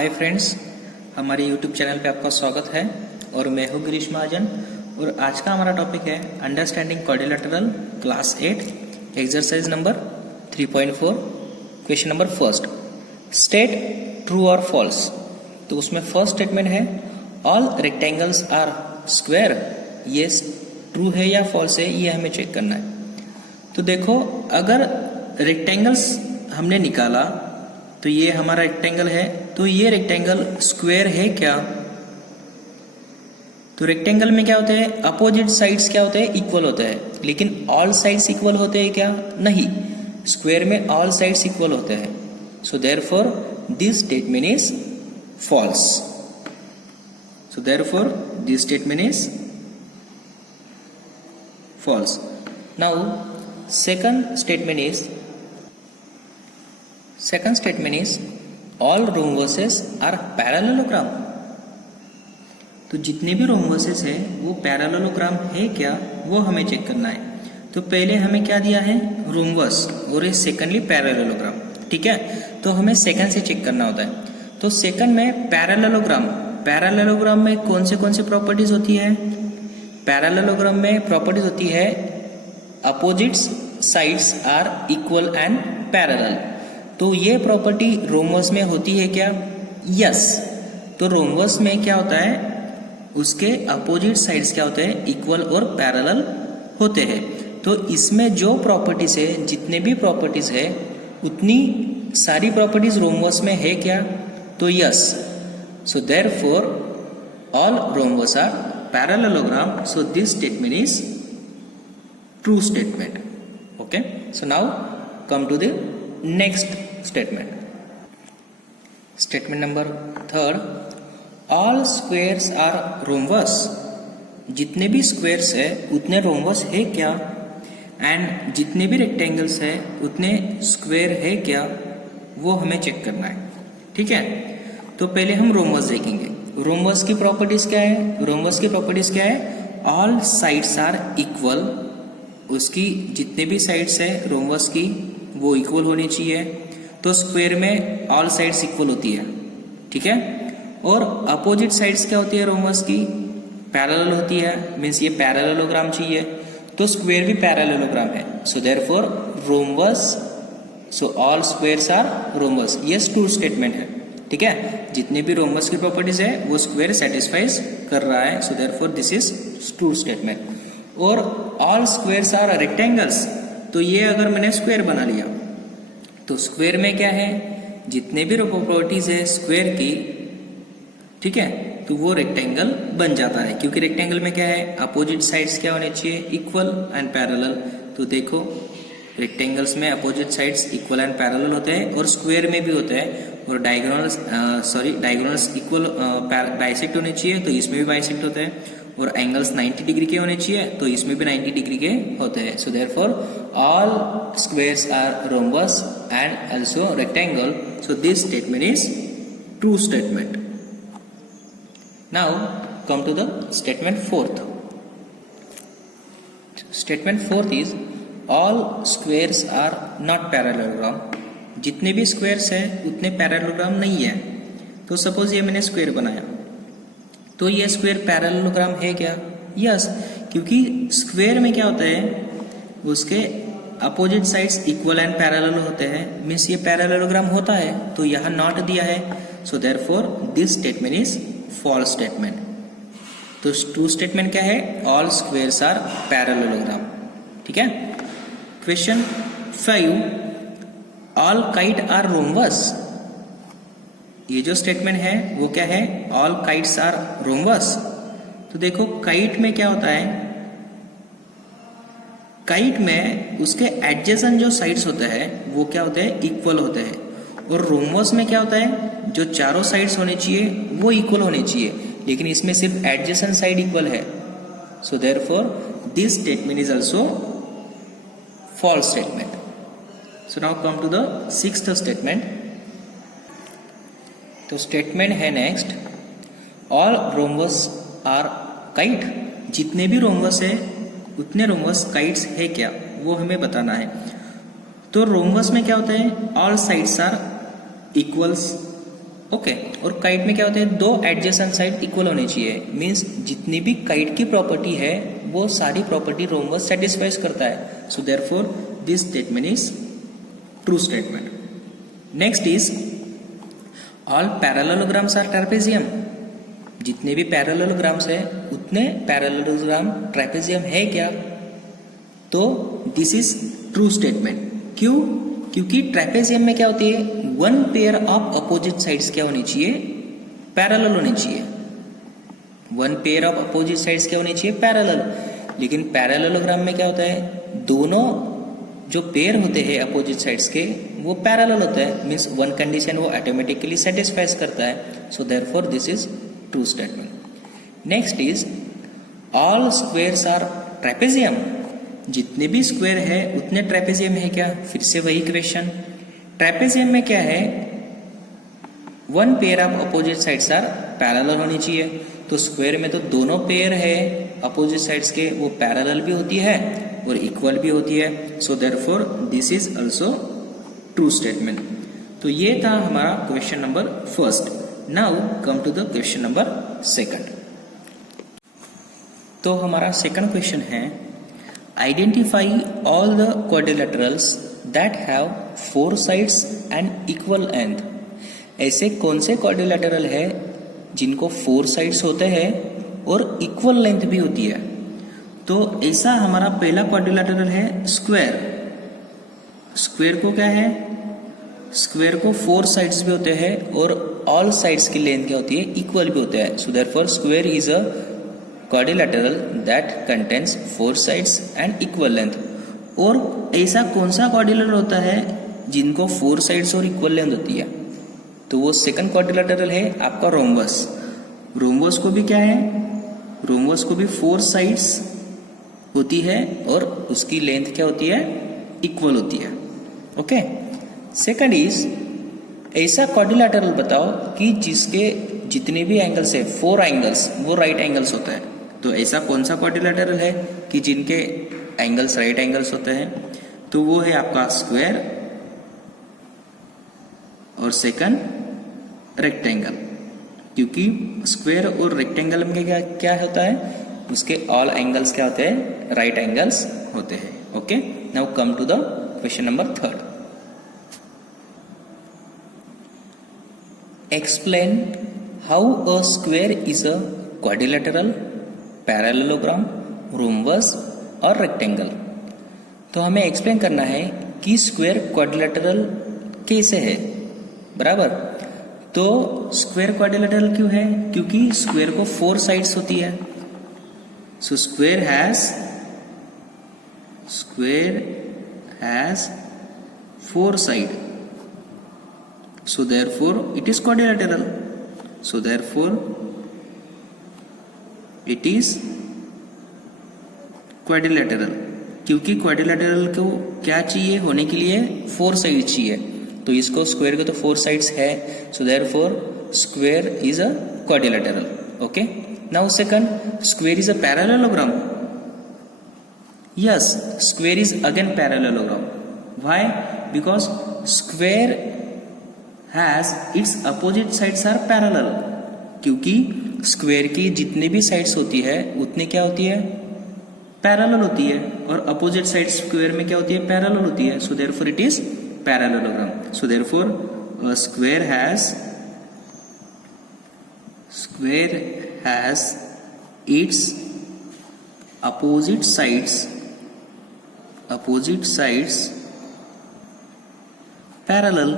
Hi friends, हमारे YouTube channel पे आपका स्वागत है और मैं हूँ गिरीश महाजन। और आज का हमारा टॉपिक है understanding quadrilateral class 8 exercise number 3.4 question number first, state true और फॉल्स। तो उसमें फर्स्ट स्टेटमेंट है ऑल रेक्टेंगल्स आर स्क्वायर। ये ट्रू है या फॉल्स है, ये हमें चेक करना है। तो देखो, अगर रेक्टेंगल्स हमने निकाला तो ये हमारा रेक्टेंगल है, तो ये रेक्टेंगल स्क्वायर है क्या? तो रेक्टेंगल में क्या होते हैं, अपोजिट साइड्स क्या होते हैं, इक्वल होते हैं। लेकिन ऑल साइड्स इक्वल होते हैं क्या? नहीं, स्क्वायर में ऑल साइड्स इक्वल होते हैं। So therefore this statement is false. So therefore this statement is false. Now second statement is all rhombuses are parallelogram। तो जितने भी rhombuses है वो पैरेललोग्राम है क्या, वो हमें चेक करना है। तो पहले हमें क्या दिया है, rhombus, और ये सेकंडली पैरेललोग्राम। ठीक है, तो हमें सेकंड से चेक करना होता है। तो सेकंड में पैरेललोग्राम में कौन से प्रॉपर्टीज होती है? पैरेललोग्राम में प्रॉपर्टीज होती है opposites sides are equal and parallel. तो ये प्रॉपर्टी रोम्बस में होती है क्या? यस। तो रोम्बस में क्या होता है, उसके अपोजिट साइड्स क्या होते हैं, इक्वल और पैरेलल होते हैं। तो इसमें जो प्रॉपर्टीज है, जितने भी प्रॉपर्टीज है, उतनी सारी प्रॉपर्टीज रोम्बस में है क्या? तो yes. So therefore all rhombus are parallelogram. So this statement is true statement. Okay, so now come to the next statement. Statement number third, all squares are rhombus। जितने भी squares है उतने rhombus है क्या? एंड जितने भी rectangles है उतने square है क्या, वो हमें चेक करना है। ठीक है, तो पहले हम rhombus देखेंगे। rhombus की प्रॉपर्टीज क्या है? rhombus की प्रॉपर्टीज क्या है? all sides are equal। उसकी जितने भी साइड्स है रोम्बस की वो इक्वल होनी चाहिए। तो स्क्वायर में ऑल साइड्स इक्वल होती है। ठीक है, और अपोजिट साइड्स क्या होती है रोम्बस की? पैरेलल होती है, मीन्स ये पैरेललोग्राम चाहिए। तो स्क्वायर भी पैरेललोग्राम है। So therefore rhombus, so all squares are rhombus. ये ट्रू स्टेटमेंट है। ठीक है, जितने भी रोम्बस की प्रॉपर्टीज है वो स्क्वायर सेटिस्फाइज कर रहा है। So therefore this is true statement. और ऑल स्क्वायर्स आर रेक्टेंगल्स, तो ये अगर मैंने स्क्वायर बना लिया तो स्क्वायर में क्या है, जितने भी प्रॉपर्टीज है स्क्वायर की, ठीक है, तो वो रेक्टेंगल बन जाता है। क्योंकि रेक्टेंगल में क्या है, अपोजिट साइड्स क्या होने चाहिए, इक्वल एंड पैरेलल। तो देखो, रेक्टेंगल्स में opposite sides equal and parallel होते हैं और स्क्वायर में भी होते हैं। और डायगोनल्स इक्वल बाइसेक्ट होने चाहिए, तो इसमें भी बाइसेक्ट होते हैं। और एंगल्स 90 डिग्री के होने चाहिए, तो इसमें भी 90 डिग्री के होते हैं। So therefore all squares are rhombus and also rectangle. So this statement is true statement. Now come to the statement fourth. Statement fourth is all squares are not parallelogram. जितने भी स्क्वायर्स है उतने parallelogram नहीं है। तो suppose ये मैंने square बनाया, तो ये स्क्वायर पैरेललोग्राम है क्या? यस, क्योंकि स्क्वायर में क्या होता है, उसके opposite sides equal and parallel होते हैं, मीन्स ये पैरेललोग्राम होता है। तो यहाँ नॉट दिया है। So therefore this statement is false statement. तो ट्रू स्टेटमेंट क्या है, ऑल स्क्वायर्स आर पैरेललोग्राम। ठीक है। Question 5, all kite are rhombus. ये जो स्टेटमेंट है वो क्या है, ऑल काइट्स आर रोम्बस। तो देखो, काइट में क्या होता है, काइट में उसके एडजेसेंट जो साइड्स होते हैं वो क्या होते हैं, इक्वल होते हैं। और रोम्बस में क्या होता है, जो चारों साइड्स होने चाहिए वो इक्वल होने चाहिए, लेकिन इसमें सिर्फ एडजेसेंट साइड इक्वल है। So therefore this statement is also false statement. So now come to the sixth statement. तो स्टेटमेंट है next, all rhombus are kite. जितने भी रोम्बस है उतने रोम्बस काइट्स है क्या, वो हमें बताना है। तो रोम्बस में क्या होता है, all sides are equals. Okay, और काइट में क्या होता है, दो एडजेसेंट साइड इक्वल होने चाहिए, मीन्स जितनी भी काइट की प्रॉपर्टी है वो सारी प्रॉपर्टी रोम्बस सेटिस्फाइज करता है. So therefore this statement is true statement. Next is all parallelograms are trapezium. जितने भी पैरेललोग्राम्स है उतने पैरेललोग्राम ट्रेपेजियम है क्या? तो दिस इज ट्रू स्टेटमेंट. क्यों? क्योंकि ट्रेपेजियम में क्या होती है, one pair of opposite sides क्या होनी चाहिए, पैरेलल होनी चाहिए. One pair of opposite sides क्या होनी चाहिए, पैरेलल. लेकिन पैरेललोग्राम में क्या होता है, दोनों जो पेयर होते हैं अपोजिट साइड्स के वो पैरेलल होता है, मीन्स वन कंडीशन वो ऑटोमेटिकली सेटिस्फाइज करता है. So therefore this is true statement. Next is all squares are trapezium. जितने भी स्क्वायर है उतने ट्रेपेजियम है क्या? फिर से वही क्वेश्चन. ट्रेपेजियम में क्या है, one pair of opposite sides are parallel होनी चाहिए. तो स्क्वायर में तो दोनों पेयर है अपोजिट साइड्स के वो पैरेलल भी होती है और इक्वल भी होती है. So therefore this is also true statement. तो ये था हमारा question number first. Now come to the question number second. तो हमारा सेकंड क्वेश्चन है, identify all the quadrilaterals that have four sides and equal length. ऐसे कौन से क्वाड्रिलेटरल है जिनको फोर साइड्स होते हैं और इक्वल लेंथ भी होती है? तो ऐसा हमारा पहला क्वाड्रिलेटरल है स्क्वायर. स्क्वायर को क्या है, स्क्वायर को फोर साइड्स भी होते हैं और ऑल साइड्स की लेंथ क्या होती है, इक्वल भी होता है. So therefore square is a quadrilateral that contains four sides and equal length. और ऐसा कौन सा क्वाड्रिलेटरल होता है जिनको फोर साइड्स और इक्वल लेंथ होती है? तो वो सेकंड क्वाड्रिलेटरल है आपका रोम्बस. रोम्बस को भी क्या है, रोम्बस को भी फोर साइड्स होती है और उसकी लेंथ क्या होती है, इक्वल होती है. ओके. सेकंड इज ऐसा क्वाड्रिलेटरल बताओ कि जिसके जितने भी एंगल्स है, फोर एंगल्स, वो राइट एंगल्स होता है. तो ऐसा कौन सा क्वाड्रिलेटरल है कि जिनके एंगल्स राइट एंगल्स होते हैं? तो वो है आपका स्क्वायर और सेकंड रेक्टेंगल. क्योंकि स्क्वायर और रेक्टेंगल में क्या क्या होता है, उसके ऑल एंगल्स क्या होते हैं, राइट एंगल्स होते हैं. Okay. Now come to the question number third. Explain how a square is a quadrilateral, parallelogram, rhombus और रेक्टेंगल. तो हमें एक्सप्लेन करना है कि स्क्वायर क्वाड्रिलेटरल कैसे है. बराबर. तो स्क्वायर क्वाड्रिलेटरल क्यों है? क्योंकि स्क्वायर को फोर साइड्स होती है. So square has four side. So therefore it is quadrilateral. So therefore it is quadrilateral. क्योंकि क्वाड्रिलेटरल को क्या चाहिए होने के लिए, फोर साइड चाहिए. तो इसको स्क्वायर को तो फोर साइड्स है. So therefore square is a quadrilateral. Okay. Now second, square is a parallelogram. Yes, square is again parallelogram. Why? Because square has its opposite sides are parallel. क्योंकि square की जितने भी sides होती है उतने क्या होती है, पैरेलल होती है. और अपोजिट साइड स्क्वायर में क्या होती है, पैरेलल होती है. So therefore it is parallelogram. So therefore square has its opposite sides parallel.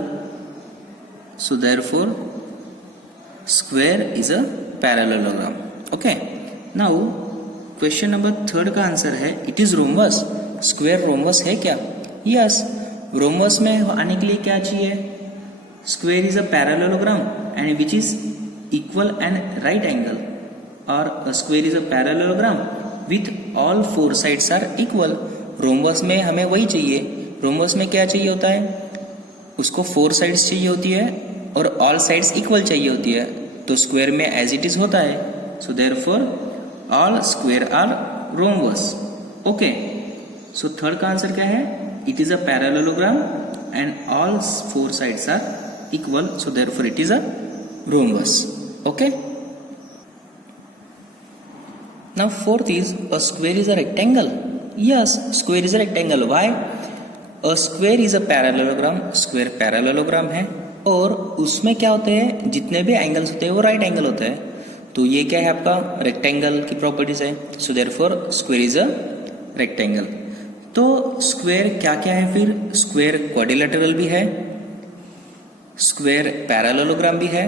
So therefore square is a parallelogram. Okay. Now question number third का आंसर है it is rhombus. Square rhombus है क्या? Yes. Rhombus में आने के लिए क्या चाहिए? Square is a parallelogram and which is equal and right angle. और square is a parallelogram with all four sides are equal. Rhombus में हमें वही चाहिए. रोम्बस में क्या चाहिए होता है, उसको फोर साइड्स चाहिए होती है और ऑल साइड्स इक्वल चाहिए होती है. तो स्क्वायर में एज इट इज होता है. So therefore all square are rhombus. Okay. So third का आंसर क्या है? It is a parallelogram and all four sides are equal. So therefore it is a rhombus. Okay. Now fourth is a square is a rectangle. Yes, square is a rectangle. Why? A square is a parallelogram. Square parallelogram है और उसमें क्या होते हैं, जितने भी angles होते हैं वो राइट एंगल होते हैं. तो ये क्या है आपका रेक्टेंगल की प्रॉपर्टीज है. So therefore square is a rectangle. तो स्क्वायर क्या क्या है फिर? स्क्वायर क्वाड्रिलेटरल भी है, स्क्वायर पैरेललोग्राम भी है,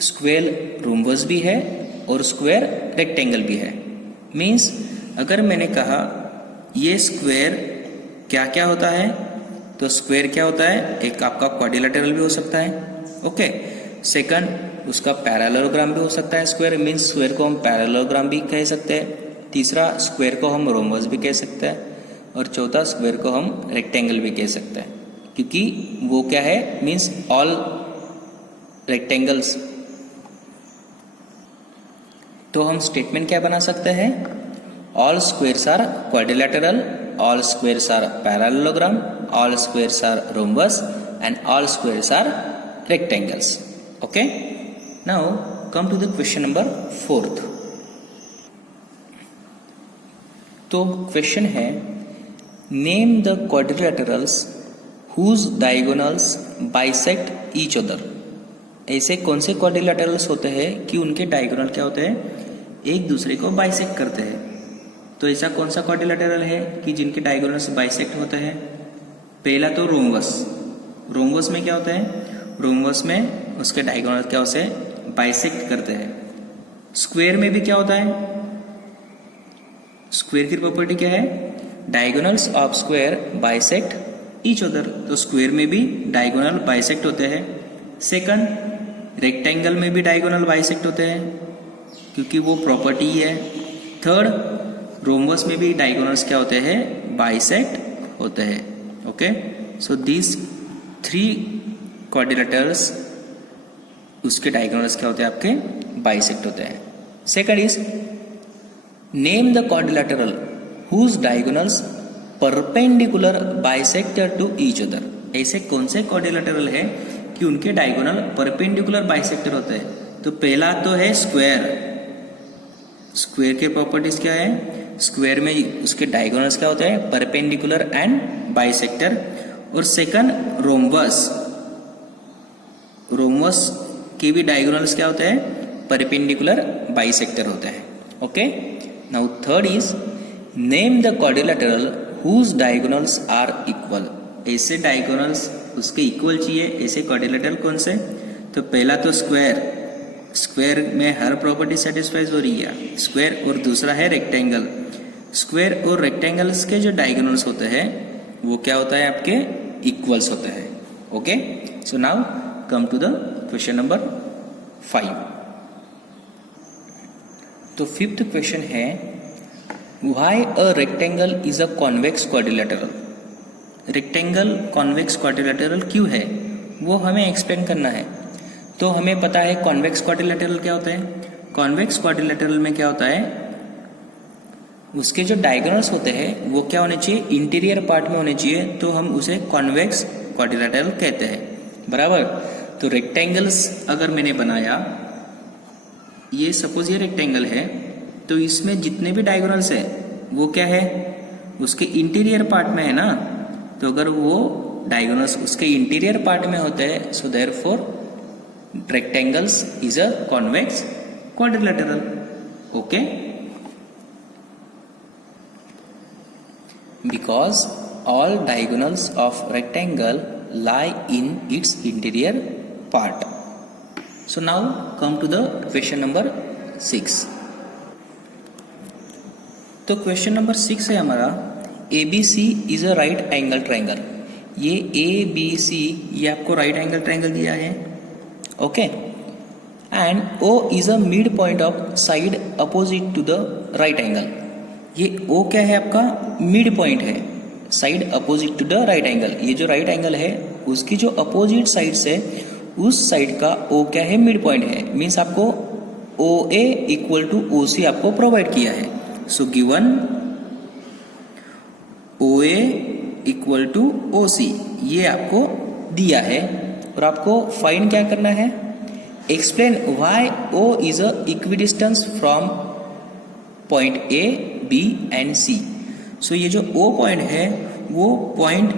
स्क्वायर रोम्बस भी है और स्क्वायर रेक्टेंगल भी है. मीन्स अगर मैंने कहा ये स्क्वायर क्या क्या होता है, तो स्क्वायर क्या होता है, एक आपका क्वाड्रिलेटरल भी हो सकता है. ओके. सेकंड उसका पैरेललोग्राम भी हो सकता है. स्क्वायर मीन्स स्क्वायर को हम पैरेललोग्राम भी कह सकते हैं. तीसरा स्क्वायर को हम रोम्बस भी कह सकते हैं. और चौथा स्क्वायर को हम रेक्टेंगल भी कह सकते हैं, क्योंकि वो क्या है, मीन्स ऑल रेक्टेंगल्स. तो हम स्टेटमेंट क्या बना सकते हैं? All squares are quadrilateral, all squares are parallelogram, all squares are rhombus and all squares are rectangles. Okay. Now come to the question number 4. तो क्वेश्चन है, name the quadrilaterals whose diagonals bisect each other. ऐसे कौन से quadrilaterals होते हैं कि उनके diagonal क्या होते हैं, एक दूसरे को बाइसेक्ट करते हैं. तो ऐसा कौन सा क्वाड्रिलेटरल है कि जिनके डायगोनल्स बाइसेक्ट होते हैं? पहला तो रोम्बस. रोम्बस में क्या होता है, रोम्बस में उसके डायगोनल क्या उसे बाइसेक्ट करते हैं. स्क्वायर में भी क्या होता है, स्क्वायर की प्रॉपर्टी क्या है, diagonals of square bisect each other. तो स्क्वायर में भी डायगोनल बाइसेक्ट होते हैं. सेकंड रेक्टेंगल में भी डायगोनल बाइसेक्ट होते हैं, क्योंकि वो प्रॉपर्टी है. थर्ड रोम्बस में भी डायगोनल्स क्या होते हैं, बाइसेक्ट होते हैं. ओके. सो दीज 3 क्वाड्रिलेटरल्स उसके डायगोनल्स क्या होते हैं, आपके बाइसेक्ट होते हैं. Second is name the quadrilateral whose diagonals perpendicular bisector to each other. ऐसे कौन से क्वाड्रिलेटरल है कि उनके डायगोनल परपेंडिकुलर बाइसेक्टर होते हैं? तो पहला तो है स्क्वायर. स्क्वायर के प्रॉपर्टीज क्या है, स्क्वायर में उसके डायगोनल्स क्या होते हैं, परपेंडिकुलर एंड बाइसेक्टर. और सेकंड रोम्बस. रोम्बस के भी डायगोनल्स क्या होते हैं, परपेंडिकुलर बाइसेक्टर होते हैं. Okay. Now third is name the quadrilateral whose diagonals are equal. ऐसे डायगोनल्स उसके इक्वल चाहिए, ऐसे क्वाड्रिलेटरल कौन से? तो पहला तो स्क्वायर. स्क्वायर में हर प्रॉपर्टी सेटिस्फाइज हो रही है, स्क्वायर. और दूसरा है रेक्टेंगल. स्क्वायर और रेक्टेंगल्स के जो डायगोनल्स होते हैं वो क्या होता है, आपके इक्वल्स होते हैं. Okay. So now come to the question number 5. तो फिफ्थ क्वेश्चन है, why a rectangle is a convex quadrilateral. Rectangle convex quadrilateral क्यों है, वो हमें एक्सप्लेन करना है. तो हमें पता है कॉन्वेक्स क्वाड्रिलेटरल क्या होता है. कॉन्वेक्स क्वाड्रिलेटरल में क्या होता है, उसके जो डायगोनल्स होते हैं वो क्या होने चाहिए, इंटीरियर पार्ट में होने चाहिए. तो हम उसे कॉन्वेक्स क्वाड्रिलेटरल कहते हैं. बराबर. तो रेक्टेंगल्स अगर मैंने बनाया, ये सपोज ये रेक्टेंगल है, तो इसमें जितने भी डायगोनल्स है वो क्या है, उसके इंटीरियर पार्ट में है ना. तो अगर वो डायगोनल्स उसके इंटीरियर पार्ट में होते हैं, so therefore rectangles is a convex quadrilateral. Okay. Because all diagonals of rectangle lie in its interior part. So now come to the question number 6. तो क्वेश्चन नंबर 6 है हमारा, ABC is a right angle triangle. ये ABC ये आपको right angle triangle दिया है. Okay. And O is a mid point of side opposite to the right angle. ये O क्या है, आपका मिड पॉइंट है, side opposite to the right angle. ये जो राइट एंगल है उसकी जो अपोजिट साइड से उस साइड का O क्या है, मिड पॉइंट है. मीन्स आपको OA इक्वल टू OC आपको प्रोवाइड किया है. So given OA equal to OC ये आपको दिया है और आपको फाइंड क्या करना है, explain why O is a equidistance from point A, B and C. So ये जो ओ पॉइंट है वो पॉइंट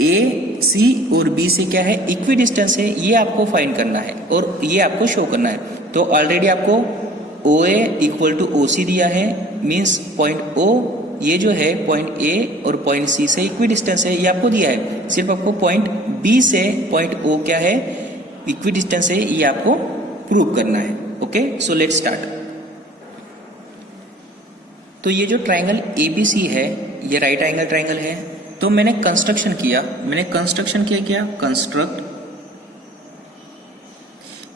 ए, सी और बी से क्या है, इक्विडिस्टेंस है, ये आपको फाइंड करना है और ये आपको शो करना है। तो ऑलरेडी आपको ओ ए इक्वल टू ओ सी दिया है, मीन्स पॉइंट ओ ये जो है पॉइंट ए और पॉइंट सी से इक्विडिस्टेंस है, ये आपको दिया है। सिर्फ आपको पॉइंट बी से पॉइंट ओ क्या है, इक्विडिस्टेंस है, ये आपको प्रूव करना है। Okay, so let's start. तो ये जो ट्राइंगल एबीसी है ये राइट एंगल ट्राइंगल है। तो मैंने कंस्ट्रक्शन किया क्या कंस्ट्रक्ट,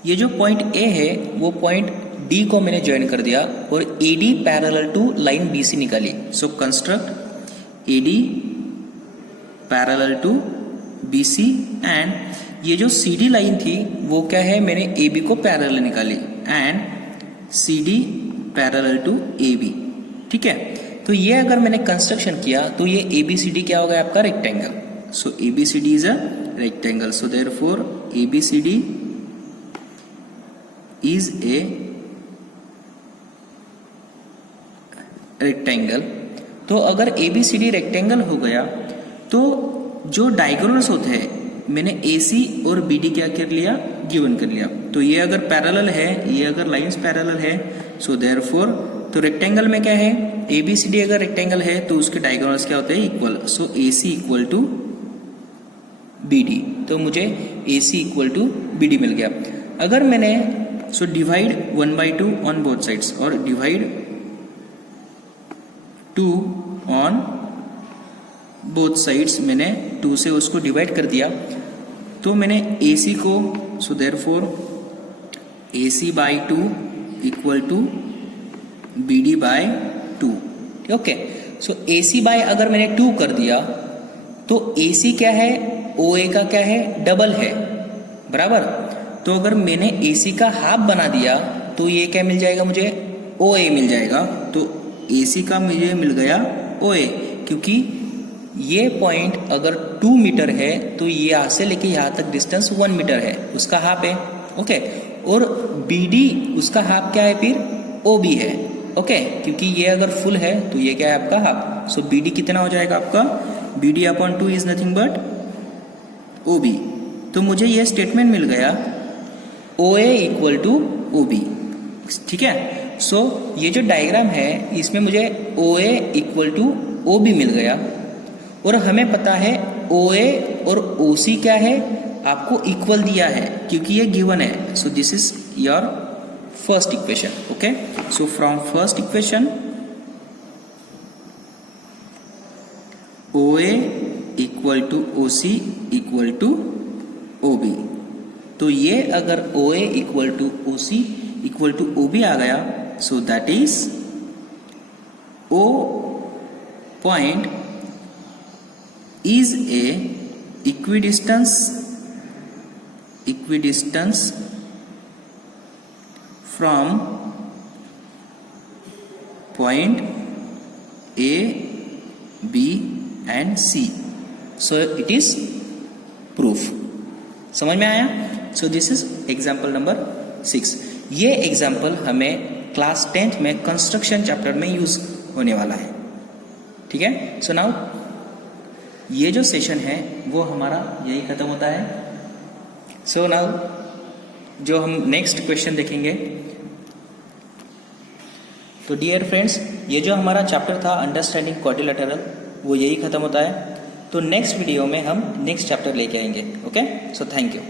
ये जो पॉइंट ए है वो पॉइंट डी को मैंने ज्वाइन कर दिया और AD parallel to line BC निकाली। So construct AD parallel to BC and ये जो सीडी लाइन थी वो क्या है, मैंने एबी को पैरेलल निकाली and CD parallel to AB. ठीक है, तो ये अगर मैंने कंस्ट्रक्शन किया तो ये एबीसीडी क्या होगा आपका, rectangle. So ABCD is a rectangle, so therefore ABCD is a rectangle. तो अगर एबीसीडी रेक्टेंगल हो गया तो जो डायगोनल्स होते हैं मैंने एसी और बीडी क्या कर लिया, गिवन कर लिया। तो ये अगर पैरेलल है, ये अगर लाइंस पैरेलल है, सो देयरफॉर तो रेक्टेंगल में क्या है, एबीसीडी अगर रेक्टेंगल है तो उसके डायगोनल्स क्या होते हैं, equal. So AC equal to BD, तो मुझे एसी इक्वल टू बीडी मिल गया। अगर मैंने so divide 1/2 on both sides और डिवाइड 2 ऑन बोथ साइड्स, मैंने 2 से उसको डिवाइड कर दिया। तो मैंने AC को, so therefore AC by 2 equal to BD by 2। Okay, so AC by अगर मैंने 2 कर दिया तो AC क्या है, OA का क्या है, डबल है, बराबर। तो अगर मैंने AC का हाफ बना दिया तो ये क्या मिल जाएगा मुझे, OA मिल जाएगा। तो AC का मुझे मिल गया OA, क्योंकि ये पॉइंट अगर 2 मीटर है तो ये यहाँ से लेके यहाँ तक डिस्टेंस 1 मीटर है, उसका हाफ है। ओके, और BD उसका हाफ क्या है, फिर OB है। ओके, क्योंकि ये अगर फुल है तो ये क्या है आपका हाफ। सो BD कितना हो जाएगा आपका, BD upon 2 is nothing but OB। तो मुझे ये स्टेटमेंट मिल गया OA इक्वल टू OB। ठीक है, सो ये जो डायग्राम है इसमें मुझे OA इक्वल टू OB मिल गया और हमें पता है OA और OC क्या है, आपको इक्वल दिया है क्योंकि ये गिवन है। So this is your first equation. Okay, so from first equation OA equal to OC equal to OB। तो ये अगर OA equal to OC equal to OB आ गया, so that is O point is a equidistance from point A, B and C. So it is proof। समझ में आया? So this is example number 6। ये example हमें class 10th में construction chapter में use होने वाला है। ठीक है, सो नाउ ये जो सेशन है वो हमारा यही खत्म होता है। सो नाउ जो हम नेक्स्ट क्वेश्चन देखेंगे, तो डियर फ्रेंड्स ये जो हमारा चैप्टर था अंडरस्टैंडिंग क्वाड्रिलेटरल वो यही खत्म होता है। तो नेक्स्ट वीडियो में हम नेक्स्ट चैप्टर लेके आएंगे। Okay, so thank you.